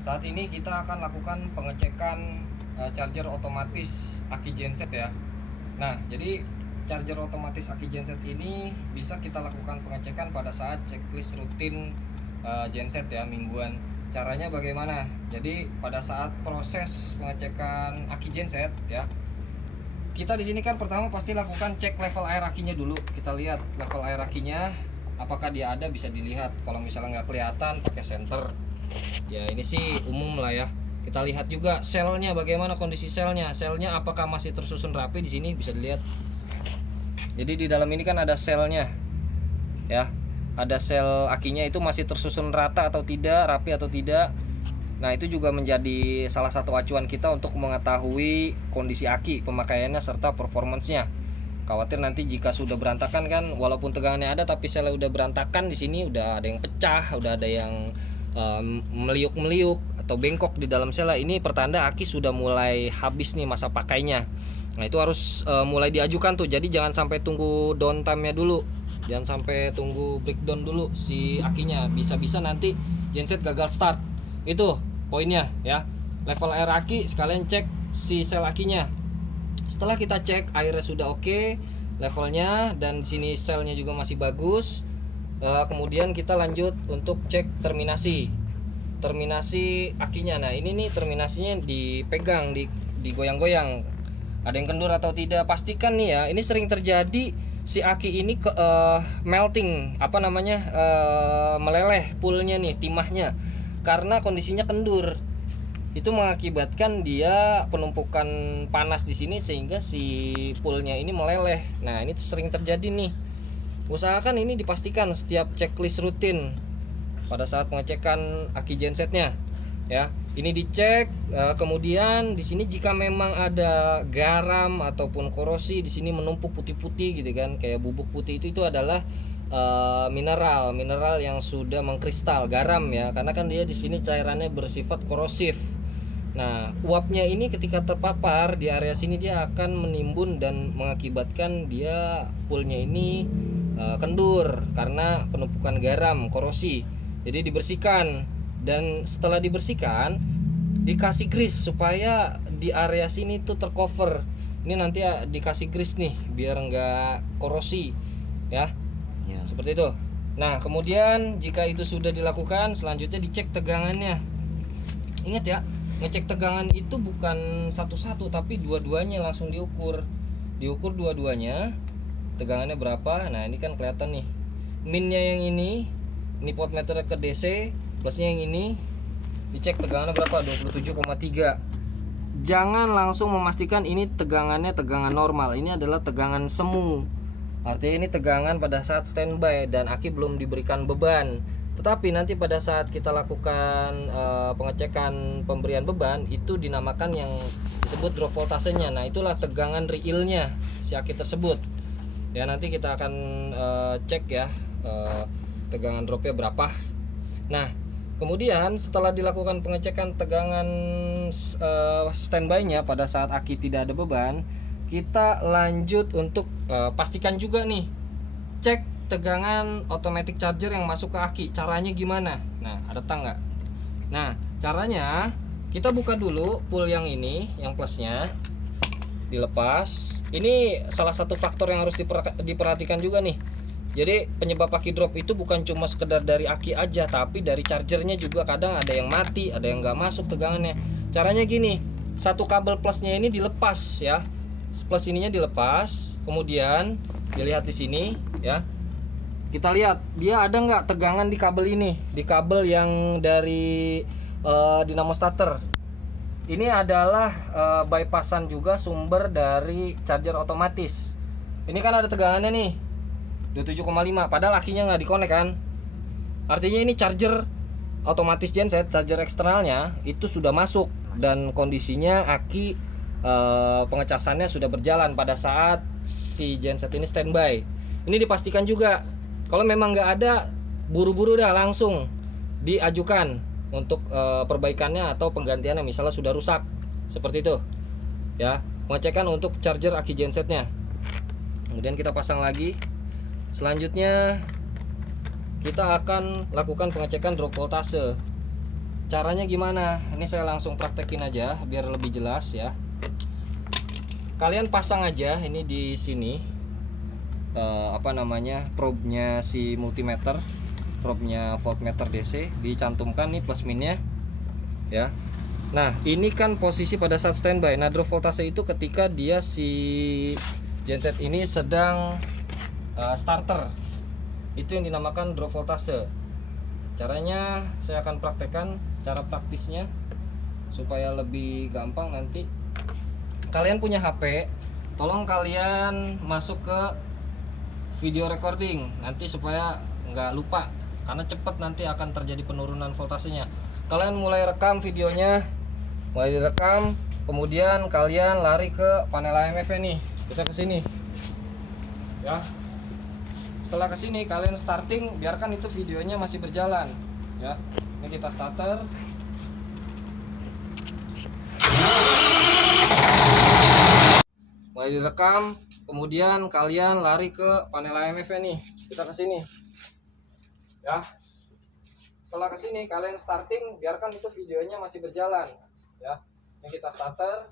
Saat ini kita akan lakukan pengecekan charger otomatis aki genset ya. Nah, jadi charger otomatis aki genset ini bisa kita lakukan pengecekan pada saat checklist rutin genset ya, mingguan. Caranya bagaimana? Jadi pada saat proses pengecekan aki genset ya, kita di sini kan pertama pasti lakukan cek level air akinya dulu. Kita lihat level air akinya, apakah dia ada, bisa dilihat. Kalau misalnya nggak kelihatan, pakai senter. Ya ini sih umum lah ya. Kita lihat juga selnya, bagaimana kondisi selnya. Selnya apakah masih tersusun rapi, di sini bisa dilihat. Jadi di dalam ini kan ada selnya, ya. Ada sel akinya itu masih tersusun rata atau tidak, rapi atau tidak. Nah itu juga menjadi salah satu acuan kita untuk mengetahui kondisi aki, pemakaiannya serta performancenya. Khawatir nanti jika sudah berantakan kan, walaupun tegangannya ada tapi selnya udah berantakan, di sini udah ada yang pecah, udah ada yang meliuk-meliuk atau bengkok di dalam sel. Ini pertanda aki sudah mulai habis nih masa pakainya. Nah itu harus mulai diajukan tuh. Jadi jangan sampai tunggu downtime nya dulu, jangan sampai tunggu breakdown dulu si akinya. Bisa-bisa nanti genset gagal start. Itu poinnya ya. Level air aki sekalian cek si sel akinya. Setelah kita cek airnya sudah oke, levelnya, dan di sini selnya juga masih bagus. Kemudian kita lanjut untuk cek terminasi akinya. Nah ini nih terminasinya dipegang, digoyang-goyang, ada yang kendur atau tidak. Pastikan nih ya, ini sering terjadi si aki ini melting, apa namanya, meleleh poolnya nih, timahnya, karena kondisinya kendur. Itu mengakibatkan dia penumpukan panas di sini sehingga si poolnya ini meleleh. Nah ini sering terjadi nih. Usahakan ini dipastikan setiap checklist rutin pada saat pengecekan aki gensetnya ya. Ini dicek, kemudian di sini jika memang ada garam ataupun korosi di sini menumpuk putih-putih gitu kan, kayak bubuk putih, itu adalah mineral yang sudah mengkristal, garam ya, karena kan dia di sini cairannya bersifat korosif. Nah, uapnya ini ketika terpapar di area sini dia akan menimbun dan mengakibatkan dia poolnya ini kendur karena penumpukan garam, korosi. Jadi dibersihkan, dan setelah dibersihkan dikasih grease supaya di area sini tuh tercover. Ini nanti ya dikasih grease nih biar enggak korosi ya. Ya. Seperti itu. Nah, kemudian jika itu sudah dilakukan, selanjutnya dicek tegangannya. Ingat ya, ngecek tegangan itu bukan satu-satu tapi dua-duanya langsung diukur. Diukur dua-duanya. Tegangannya berapa? Nah ini kan kelihatan nih, minnya yang ini voltmeter ke DC, plusnya yang ini, dicek tegangannya berapa, 27,3. Jangan langsung memastikan ini tegangannya tegangan normal. Ini adalah tegangan semu, artinya ini tegangan pada saat standby dan aki belum diberikan beban. Tetapi nanti pada saat kita lakukan pengecekan pemberian beban, itu dinamakan yang disebut drop voltasenya. Nah itulah tegangan realnya si aki tersebut ya. Nanti kita akan cek ya tegangan dropnya berapa. Nah kemudian setelah dilakukan pengecekan tegangan standby nya pada saat aki tidak ada beban, kita lanjut untuk pastikan juga nih, cek tegangan automatic charger yang masuk ke aki. Caranya gimana? Nah ada tangga. Nah caranya kita buka dulu pool yang ini, yang plusnya dilepas. Ini salah satu faktor yang harus diperhatikan juga nih. Jadi penyebab aki drop itu bukan cuma sekedar dari aki aja, tapi dari chargernya juga. Kadang ada yang mati, ada yang nggak masuk tegangannya. Caranya gini, satu kabel plusnya ini dilepas ya, plus ininya dilepas, kemudian dilihat di sini ya. Kita lihat dia ada nggak tegangan di kabel ini, di kabel yang dari dinamo starter. Ini adalah bypassan juga sumber dari charger otomatis. Ini kan ada tegangannya nih 27,5, padahal akinya nggak dikonek kan. Artinya ini charger otomatis genset, charger eksternalnya itu sudah masuk dan kondisinya aki pengecasannya sudah berjalan pada saat si genset ini standby. Ini dipastikan juga. Kalau memang nggak ada, buru-buru dah langsung diajukan untuk perbaikannya atau penggantiannya, misalnya sudah rusak seperti itu ya. Pengecekan untuk charger aki gensetnya, kemudian kita pasang lagi. Selanjutnya kita akan lakukan pengecekan drop voltase. caranya gimana? Ini saya langsung praktekin aja biar lebih jelas ya. Kalian pasang aja ini di sini probe-nya si multimeter, probe-nya voltmeter DC, dicantumkan nih plus minnya ya. Nah, ini kan posisi pada saat standby. Nah, drop voltase itu ketika dia si genset ini sedang starter. Itu yang dinamakan drop voltase. Caranya saya akan praktekkan cara praktisnya supaya lebih gampang nanti. Kalian punya HP, tolong kalian masuk ke video recording nanti supaya nggak lupa, karena cepat nanti akan terjadi penurunan voltasenya. Kalian mulai rekam videonya, mulai direkam, kemudian kalian lari ke panel AMF nih. Kita ke sini ya. Setelah ke sini kalian starting, biarkan itu videonya masih berjalan ya. Ini kita starter. Mulai direkam, kemudian kalian lari ke panel AMF nih. Kita ke sini ya. Setelah ke sini kalian starting, biarkan itu videonya masih berjalan ya. Ini kita starter.